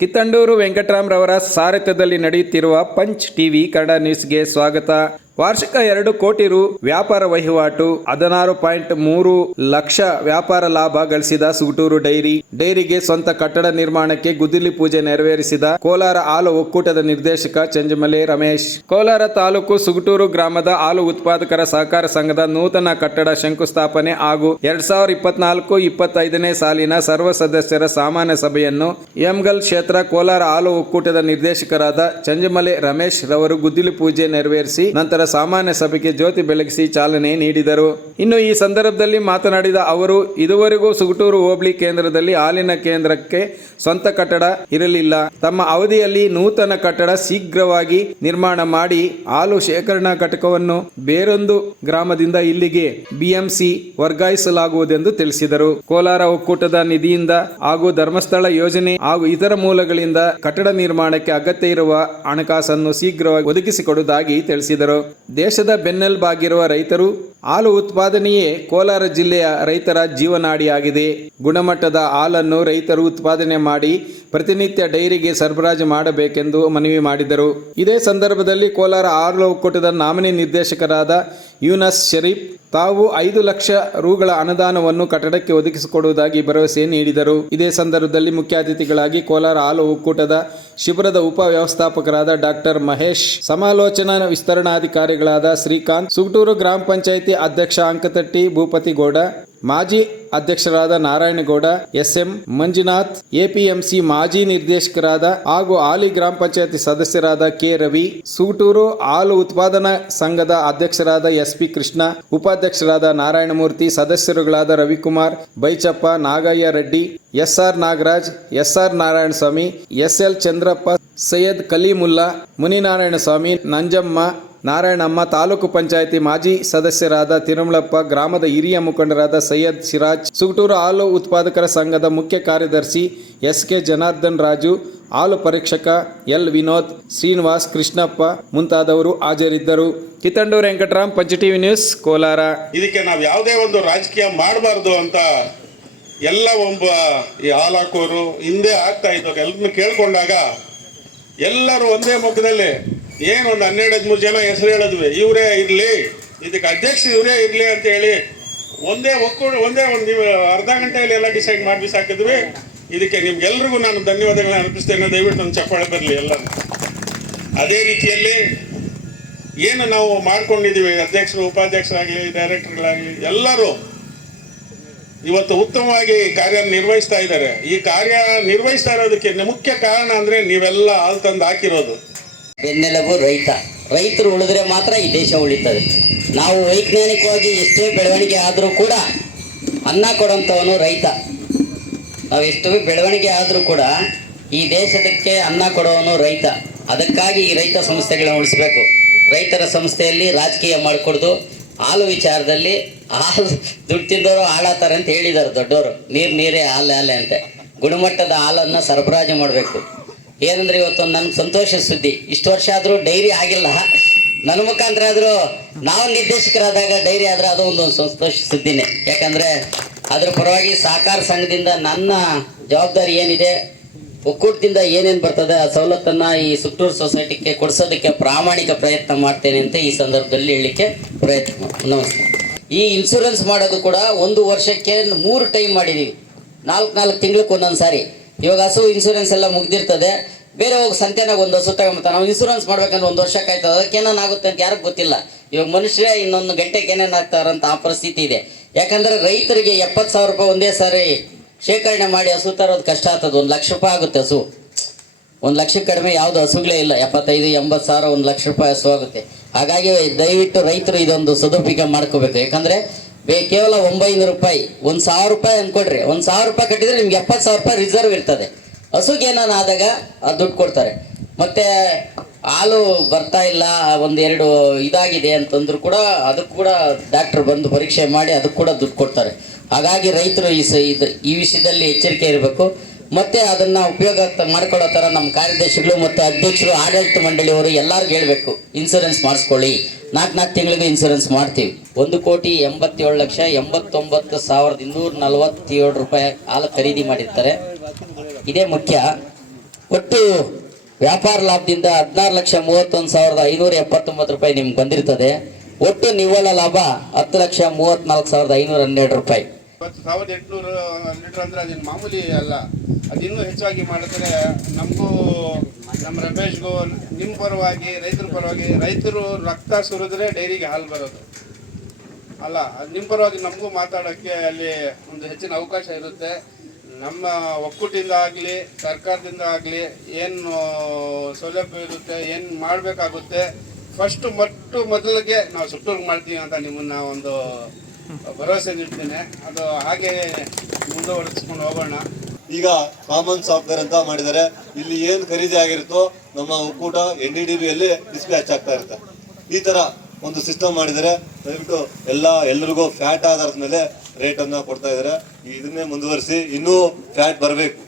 ಕಿತ್ತಂಡೂರು ವೆಂಕಟರಾಮ್ರವರ ಸಾರಥ್ಯದಲ್ಲಿ ನಡೆಯುತ್ತಿರುವ punch TV Kannada ನ್ಯೂಸ್ಗೆ ಸ್ವಾಗತ. ವಾರ್ಷಿಕ ಎರಡು ಕೋಟಿ ರು ವ್ಯಾಪಾರ ವಹಿವಾಟು, ಹದಿನಾರು ಪಾಯಿಂಟ್ ಮೂರು ಲಕ್ಷ ವ್ಯಾಪಾರ ಲಾಭ ಗಳಿಸಿದ ಸುಗಟೂರು ಡೈರಿ. ಡೈರಿಗೆ ಸ್ವಂತ ಕಟ್ಟಡ ನಿರ್ಮಾಣಕ್ಕೆ ಗುದ್ದಲಿ ಪೂಜೆ ನೆರವೇರಿಸಿದ ಕೋಲಾರ ಹಾಲು ಒಕ್ಕೂಟದ ನಿರ್ದೇಶಕ ಚಂಜಮಲೆ ರಮೇಶ್. ಕೋಲಾರ ತಾಲೂಕು ಸುಗಟೂರು ಗ್ರಾಮದ ಹಾಲು ಉತ್ಪಾದಕರ ಸಹಕಾರ ಸಂಘದ ನೂತನ ಕಟ್ಟಡ ಶಂಕುಸ್ಥಾಪನೆ ಹಾಗೂ ಎರಡ್ ಸಾವಿರದ ಇಪ್ಪತ್ನಾಲ್ಕು ಇಪ್ಪತ್ತೈದನೇ ಸಾಲಿನ ಸರ್ವ ಸದಸ್ಯರ ಸಾಮಾನ್ಯ ಸಭೆಯನ್ನು ಎಂಗಲ್ ಕ್ಷೇತ್ರ ಕೋಲಾರ ಹಾಲು ಒಕ್ಕೂಟದ ನಿರ್ದೇಶಕರಾದ ಚಂಜಮಲೆ ರಮೇಶ್ ರವರು ಗುದ್ದಿಲಿ ಪೂಜೆ ನೆರವೇರಿಸಿ, ನಂತರ ಸಾಮಾನ್ಯ ಸಭೆಗೆ ಜ್ಯೋತಿ ಬೆಳಗಿಸಿ ಚಾಲನೆ ನೀಡಿದರು. ಇನ್ನು ಈ ಸಂದರ್ಭದಲ್ಲಿ ಮಾತನಾಡಿದ ಅವರು, ಇದುವರೆಗೂ ಸುಗಟೂರು ಹೋಬಳಿ ಕೇಂದ್ರದಲ್ಲಿ ಹಾಲಿನ ಕೇಂದ್ರಕ್ಕೆ ಸ್ವಂತ ಕಟ್ಟಡ ಇರಲಿಲ್ಲ. ತಮ್ಮ ಅವಧಿಯಲ್ಲಿ ನೂತನ ಕಟ್ಟಡ ಶೀಘ್ರವಾಗಿ ನಿರ್ಮಾಣ ಮಾಡಿ ಹಾಲು ಶೇಖರಣಾ ಘಟಕವನ್ನು ಬೇರೊಂದು ಗ್ರಾಮದಿಂದ ಇಲ್ಲಿಗೆ ಬಿಎಂಸಿ ವರ್ಗಾಯಿಸಲಾಗುವುದೆಂದು ತಿಳಿಸಿದರು. ಕೋಲಾರ ಒಕ್ಕೂಟದ ನಿಧಿಯಿಂದ ಹಾಗೂ ಧರ್ಮಸ್ಥಳ ಯೋಜನೆ ಹಾಗೂ ಇತರ ಮೂಲಗಳಿಂದ ಕಟ್ಟಡ ನಿರ್ಮಾಣಕ್ಕೆ ಅಗತ್ಯ ಇರುವ ಹಣಕಾಸನ್ನು ಶೀಘ್ರವಾಗಿ ಒದಗಿಸಿಕೊಡುವುದಾಗಿ ತಿಳಿಸಿದರು. ದೇಶದ ಬೆನ್ನೆಲುಬಾಗಿರುವ ರೈತರು ಹಾಲು ಉತ್ಪಾದನೆಯೇ ಕೋಲಾರ ಜಿಲ್ಲೆಯ ರೈತರ ಜೀವನಾಡಿಯಾಗಿದೆ. ಗುಣಮಟ್ಟದ ಹಾಲನ್ನು ರೈತರು ಉತ್ಪಾದನೆ ಮಾಡಿ ಪ್ರತಿನಿತ್ಯ ಡೈರಿಗೆ ಸರಬರಾಜು ಮಾಡಬೇಕೆಂದು ಮನವಿ ಮಾಡಿದರು. ಇದೇ ಸಂದರ್ಭದಲ್ಲಿ ಕೋಲಾರ ಹಾಲು ಒಕ್ಕೂಟದ ನಾಮಿನಿ ನಿರ್ದೇಶಕರಾದ ಯೂನಸ್ ಶರೀಫ್ ತಾವು ಐದು ಲಕ್ಷ ರೂಗಳ ಅನುದಾನವನ್ನು ಕಟ್ಟಡಕ್ಕೆ ಒದಗಿಸಿಕೊಡುವುದಾಗಿ ಭರವಸೆ ನೀಡಿದರು. ಇದೇ ಸಂದರ್ಭದಲ್ಲಿ ಮುಖ್ಯ ಅತಿಥಿಗಳಾಗಿ ಕೋಲಾರ ಹಾಲು ಒಕ್ಕೂಟದ ಶಿಬಿರದ ಉಪ ವ್ಯವಸ್ಥಾಪಕರಾದ ಡಾಕ್ಟರ್ ಮಹೇಶ್, ಸಮಾಲೋಚನಾ ವಿಸ್ತರಣಾಧಿಕಾರಿಗಳಾದ ಶ್ರೀಕಾಂತ್, ಸುಗಟೂರು ಗ್ರಾಮ ಪಂಚಾಯಿತಿ ಅಧ್ಯಕ್ಷ ಅಂಕತಟ್ಟಿ ಭೂಪತಿ ಗೌಡ, ಮಾಜಿ ಅಧ್ಯಕ್ಷರಾದ ನಾರಾಯಣಗೌಡ ಎಸ್ಎಂ ಮಂಜುನಾಥ್, ಎಪಿಎಂಸಿ ಮಾಜಿ ನಿರ್ದೇಶಕರಾದ ಹಾಗೂ ಹಾಲಿ ಗ್ರಾಮ ಪಂಚಾಯತಿ ಸದಸ್ಯರಾದ ಕೆ ರವಿ, ಸೂಟೂರು ಹಾಲು ಉತ್ಪಾದನಾ ಸಂಘದ ಅಧ್ಯಕ್ಷರಾದ ಎಸ್ಪಿ ಕೃಷ್ಣ, ಉಪಾಧ್ಯಕ್ಷರಾದ Narayanamurthy, ಸದಸ್ಯರುಗಳಾದ Ravikumar, Baichappa, Nagaiah Reddy, SR Nagaraj, SR Narayanaswamy, SL Chandrappa, Syed Kaleemulla Muninarayana Swamy Nanjamma Narayanamma taluk panchayat ಮಾಜಿ ಸದಸ್ಯರಾದ ತಿರುಮಲಪ್ಪ, ಗ್ರಾಮದ ಹಿರಿಯ ಮುಖಂಡರಾದ ಸೈಯದ್ ಸಿರಾಜ್ ಸುಗಟೂರು ಹಾಲು ಉತ್ಪಾದಕರ ಸಂಘದ ಮುಖ್ಯ ಕಾರ್ಯದರ್ಶಿ ಎಸ್ ಕೆ ಜನಾರ್ದನ್ ರಾಜು, ಹಾಲು ಪರೀಕ್ಷಕ ಎಲ್ ವಿನೋದ್, ಶ್ರೀನಿವಾಸ್ ಕೃಷ್ಣಪ್ಪ ಮುಂತಾದವರು ಹಾಜರಿದ್ದರು. ಕಿತ್ತಂಡೂರು ವೆಂಕಟರಾಮ್, ಪಂಚ ಟಿವಿ ನ್ಯೂಸ್, ಕೋಲಾರ. ಇದಕ್ಕೆ ನಾವು ಯಾವುದೇ ಒಂದು ರಾಜಕೀಯ ಮಾಡಬಾರ್ದು ಅಂತ ಎಲ್ಲ ಒಬ್ಬ ಈ ಹಾಲಾಕೋರು ಹಿಂದೆ ಆಗ್ತಾ ಇದ್ದಾಗ ಎಲ್ಲರನ್ನು ಕೇಳಿಕೊಂಡಾಗ ಎಲ್ಲರೂ ಒಂದೇ ಮುಖದಲ್ಲಿ ಏನು ಒಂದು ಹನ್ನೆರಡು, ಹದಿಮೂರು ಜನ ಹೆಸರು ಹೇಳಿದ್ವಿ. ಇವರೇ ಇರಲಿ, ಇದಕ್ಕೆ ಅಧ್ಯಕ್ಷ ಇವರೇ ಇರಲಿ ಅಂತ ಹೇಳಿ ಒಂದೇ ಒಕ್ಕೂಟ, ಒಂದೇ ಒಂದು ಅರ್ಧ ಗಂಟೆಯಲ್ಲಿ ಎಲ್ಲ ಡಿಸೈಡ್ ಮಾಡಿ ಬಿಸಾಕಿದ್ವಿ. ಇದಕ್ಕೆ ನಿಮ್ಗೆಲ್ರಿಗೂ ನಾನು ಧನ್ಯವಾದಗಳನ್ನ ಅರ್ಪಿಸ್ತೇನೆ. ದಯವಿಟ್ಟು ಒಂದು ಚಪ್ಪಾಳೆ ಬರಲಿ ಎಲ್ಲ ಅದೇ ರೀತಿಯಲ್ಲಿ ಏನು ನಾವು ಮಾಡ್ಕೊಂಡಿದ್ದೀವಿ, ಅಧ್ಯಕ್ಷರು, ಉಪಾಧ್ಯಕ್ಷರಾಗಲಿ, ಡೈರೆಕ್ಟರ್ಗಳಾಗಲಿ, ಎಲ್ಲರೂ ಇವತ್ತು ಉತ್ತಮವಾಗಿ ಕಾರ್ಯ ನಿರ್ವಹಿಸ್ತಾ ಇದ್ದಾರೆ. ಈ ಕಾರ್ಯ ನಿರ್ವಹಿಸ್ತಾ ಇರೋದಕ್ಕೆ ಮುಖ್ಯ ಕಾರಣ ಅಂದರೆ ನೀವೆಲ್ಲ ಹಾಲು ತಂದು ಹಾಕಿರೋದು. ಬೆನ್ನೆಲುಬು ರೈತ. ರೈತರು ಉಳಿದ್ರೆ ಮಾತ್ರ ಈ ದೇಶ ಉಳಿತದೆ. ನಾವು ವೈಜ್ಞಾನಿಕವಾಗಿ ಎಷ್ಟೇ ಬೆಳವಣಿಗೆ ಆದರೂ ಕೂಡ ಅನ್ನ ಕೊಡೋಂಥವನು ರೈತ. ನಾವು ಎಷ್ಟು ಬೆಳವಣಿಗೆ ಆದರೂ ಕೂಡ ಈ ದೇಶದಕ್ಕೆ ಅನ್ನ ಕೊಡೋವನು ರೈತ. ಅದಕ್ಕಾಗಿ ಈ ರೈತ ಸಂಸ್ಥೆಗಳನ್ನ ಉಳಿಸ್ಬೇಕು. ರೈತರ ಸಂಸ್ಥೆಯಲ್ಲಿ ರಾಜಕೀಯ ಮಾಡಿಕೊಡ್ದು ಹಾಲು ವಿಚಾರದಲ್ಲಿ ಹಾಲು ದುಡ್ಡು ತಿಂದವರು ಹಾಳಾತಾರೆ ಅಂತ ಹೇಳಿದ್ದಾರೆ ದೊಡ್ಡವರು. ನೀರು ನೀರೇ ಹಾಲು ಹಾಲೆ ಅಂತೆ. ಗುಣಮಟ್ಟದ ಹಾಲನ್ನು ಸರಬರಾಜು ಮಾಡಬೇಕು. ಏನಂದ್ರೆ ಇವತ್ತು ನನ್ಗೆ ಸಂತೋಷ ಸುದ್ದಿ. ಇಷ್ಟು ವರ್ಷ ಆದರೂ ಡೈರಿ ಆಗಿಲ್ಲ. ನನ್ನ ಮುಖಾಂತರ ಆದರೂ ನಾವು ನಿರ್ದೇಶಕರಾದಾಗ ಡೈರಿ ಆದ್ರೆ ಅದು ಒಂದು ಸಂತೋಷ ಸುದ್ದಿನೇ. ಯಾಕಂದ್ರೆ ಅದ್ರ ಪರವಾಗಿ ಸಹಕಾರ ಸಂಘದಿಂದ ನನ್ನ ಜವಾಬ್ದಾರಿ ಏನಿದೆ, ಒಕ್ಕೂಟದಿಂದ ಏನೇನು ಬರ್ತದೆ, ಆ ಸವಲತ್ತನ್ನ ಈ ಸುತ್ತೂರು ಸೊಸೈಟಿಗೆ ಕೊಡಿಸೋದಕ್ಕೆ ಪ್ರಾಮಾಣಿಕ ಪ್ರಯತ್ನ ಮಾಡ್ತೇನೆ ಅಂತ ಈ ಸಂದರ್ಭದಲ್ಲಿ ಹೇಳಲಿಕ್ಕೆ ಪ್ರಯತ್ನ ನಮಸ್ಕಾರ ಈ ಇನ್ಶೂರೆನ್ಸ್ ಮಾಡೋದು ಕೂಡ ಒಂದು ವರ್ಷಕ್ಕೆ ಮೂರು ಟೈಮ್ ಮಾಡಿದೀವಿ. ನಾಲ್ಕು ನಾಲ್ಕು ತಿಂಗಳಕ್ಕೆ ಒಂದೊಂದು ಸಾರಿ ಇವಾಗ ಹಸು ಇನ್ಶೂರೆನ್ಸ್ ಎಲ್ಲ ಮುಗ್ದಿರ್ತದೆ. ಬೇರೆ ಹೋಗಿ ಸಂತೆನಾಗ ಒಂದು ಹಸು ತಗೊಂಬತ್ತ ನಾವು ಇನ್ಸೂರೆನ್ಸ್ ಮಾಡ್ಬೇಕಂದ್ರೆ ಒಂದು ವರ್ಷಕ್ಕೆ ಆಯ್ತದೆ. ಅದಕ್ಕೆ ಏನೇನು ಆಗುತ್ತೆ ಅಂತ ಯಾರಿಗೂ ಗೊತ್ತಿಲ್ಲ. ಇವಾಗ ಮನುಷ್ಯರೇ ಇನ್ನೊಂದು ಗಂಟೆಗೆ ಏನೇನು ಆಗ್ತಾರಂತ ಆ ಪರಿಸ್ಥಿತಿ ಇದೆ. ಯಾಕಂದ್ರೆ ರೈತರಿಗೆ ಎಪ್ಪತ್ತು ಸಾವಿರ ರೂಪಾಯಿ ಒಂದೇ ಸಾರಿ ಶೇಖರಣೆ ಮಾಡಿ ಹಸು ತರೋದು ಕಷ್ಟ ಆಗ್ತದೆ. ಒಂದು ಲಕ್ಷ ರೂಪಾಯಿ ಆಗುತ್ತೆ ಹಸು. ಒಂದು ಲಕ್ಷಕ್ಕೆ ಕಡಿಮೆ ಯಾವುದು ಹಸುಗಳೇ ಇಲ್ಲ. ಎಪ್ಪತ್ತೈದು, ಎಂಬತ್ತು ಸಾವಿರ, ಒಂದು ಲಕ್ಷ ರೂಪಾಯಿ ಹಸು ಆಗುತ್ತೆ. ಹಾಗಾಗಿ ದಯವಿಟ್ಟು ರೈತರು ಇದೊಂದು ಸದುಪಯೋಗ ಮಾಡ್ಕೋಬೇಕು. ಯಾಕಂದ್ರೆ ಬೇ ಕೇವಲ ಒಂಬೈನೂರು ರೂಪಾಯಿ. ಒಂದು ಸಾವಿರ ರೂಪಾಯಿ ಅಂದ್ಕೊಡ್ರಿ ಒಂದು ಸಾವಿರ ರೂಪಾಯಿ ಕಟ್ಟಿದ್ರೆ ನಿಮ್ಗೆ ಎಪ್ಪತ್ತು ಸಾವಿರ ರೂಪಾಯಿ ರಿಸರ್ವ್ ಇರ್ತದೆ. ಹಸುಗೆ ಏನಾನ ಆದಾಗ ಆ ದುಡ್ಡು ಕೊಡ್ತಾರೆ. ಮತ್ತೆ ಹಾಲು ಬರ್ತಾ ಇಲ್ಲ, ಒಂದೆರಡು ಇದಾಗಿದೆ ಅಂತಂದ್ರು ಕೂಡ ಅದಕ್ಕೆ ಕೂಡ ಡಾಕ್ಟರ್ ಬಂದು ಪರೀಕ್ಷೆ ಮಾಡಿ ಅದಕ್ಕೆ ಕೂಡ ದುಡ್ಡು ಕೊಡ್ತಾರೆ. ಹಾಗಾಗಿ ರೈತರು ಈ ಸ ಈ ವಿಷಯದಲ್ಲಿ ಎಚ್ಚರಿಕೆ ಇರಬೇಕು. ಮತ್ತೆ ಅದನ್ನ ಉಪಯೋಗ ಮಾಡ್ಕೊಳ್ಳೋ ಥರ ನಮ್ಮ ಕಾರ್ಯದರ್ಶಿಗಳು ಮತ್ತು ಅಧ್ಯಕ್ಷರು, ಆಡಳಿತ ಮಂಡಳಿಯವರು ಎಲ್ಲರಿಗೂ ಹೇಳಬೇಕು. ಇನ್ಸೂರೆನ್ಸ್ ಮಾಡಿಸ್ಕೊಳ್ಳಿ. ನಾಲ್ಕು ನಾಲ್ಕು ತಿಂಗಳಿಗೆ ಇನ್ಸೂರೆನ್ಸ್ ಮಾಡ್ತೀವಿ. ಒಂದು ಕೋಟಿ ಎಂಬತ್ತೇಳು ಲಕ್ಷ ಎಂಬತ್ತೊಂಬತ್ತು ಸಾವಿರದ ಇನ್ನೂರ ನಲವತ್ತೇಳು ರೂಪಾಯಿ ಹಾಲು ಖರೀದಿ ಮಾಡಿರ್ತಾರೆ. ಇದೇ ಮುಖ್ಯ. ಒಟ್ಟು ವ್ಯಾಪಾರ ಲಾಭದಿಂದ ಹದಿನಾರು ಲಕ್ಷ ಮೂವತ್ತೊಂದು ಸಾವಿರದ ಐನೂರ ಎಪ್ಪತ್ತೊಂಬತ್ತು ರೂಪಾಯಿ ನಿಮ್ಗೆ ಬಂದಿರ್ತದೆ. ಒಟ್ಟು ನಿವ್ವಳ ಲಾಭ ಹತ್ತು ಲಕ್ಷ ಮೂವತ್ನಾಲ್ಕು ಸಾವಿರದ ಐನೂರ ಹನ್ನೆರಡು ರೂಪಾಯಿ. ಇವತ್ತು ಸಾವಿರದ ಎಂಟುನೂರು ಲೀಟರ್ ಅಂದರೆ ಅದೇನು ಮಾಮೂಲಿ ಅಲ್ಲ. ಅದಿನ್ನೂ ಹೆಚ್ಚಾಗಿ ಮಾಡಿದ್ರೆ ನಮಗೂ, ನಮ್ಮ ರಮೇಶ್ಗೂ, ನಿಮ್ಮ ಪರವಾಗಿ, ರೈತರ ಪರವಾಗಿ, ರೈತರು ರಕ್ತ ಸುರಿದ್ರೆ ಡೈರಿಗೆ ಹಾಲು ಬರೋದು. ಅಲ್ಲ, ಅದು ನಿಮ್ಮ ಪರವಾಗಿ ನಮಗೂ ಮಾತಾಡೋಕ್ಕೆ ಅಲ್ಲಿ ಒಂದು ಹೆಚ್ಚಿನ ಅವಕಾಶ ಇರುತ್ತೆ. ನಮ್ಮ ಒಕ್ಕೂಟದಿಂದ ಆಗಲಿ, ಸರ್ಕಾರದಿಂದ ಆಗಲಿ ಏನು ಸೌಲಭ್ಯ ಇರುತ್ತೆ, ಏನು ಮಾಡಬೇಕಾಗುತ್ತೆ ಫಸ್ಟ್ ಮಟ್ಟು ಮೊದಲಿಗೆ ನಾವು ಸುಟ್ಟೂರು ಮಾಡ್ತೀವಿ ಅಂತ ನಿಮ್ಮನ್ನ ಒಂದು ಭರವಸೆ ನೀಡ್ತೇನೆ. ಅದು ಹಾಗೆ ಮುಂದುವರಿಸ್ಕೊಂಡು ಹೋಗೋಣ. ಈಗ ಕಾಮನ್ ಸಾಫ್ಟ್ವೇರ್ ಅಂತ ಮಾಡಿದ್ದಾರೆ. ಇಲ್ಲಿ ಏನು ಖರೀದಿ ಆಗಿರುತ್ತೋ ನಮ್ಮ ಒಕ್ಕೂಟ ಎನ್ ಡಿ ಡಿ ಬಿಯಲ್ಲಿ ಡಿಸ್ಪ್ಯಾಚ್ ಆಗ್ತಾ ಇರುತ್ತೆ. ಈ ತರ ಒಂದು ಸಿಸ್ಟಮ್ ಮಾಡಿದರೆ ದಯವಿಟ್ಟು ಎಲ್ಲ ಎಲ್ಲರಿಗೂ ಫ್ಯಾಟ್ ಆಧಾರದ ಮೇಲೆ ರೇಟನ್ನು ಕೊಡ್ತಾ ಇದ್ದಾರೆ. ಇದನ್ನೇ ಮುಂದುವರಿಸಿ ಇನ್ನೂ ಫ್ಯಾಟ್ ಬರಬೇಕು.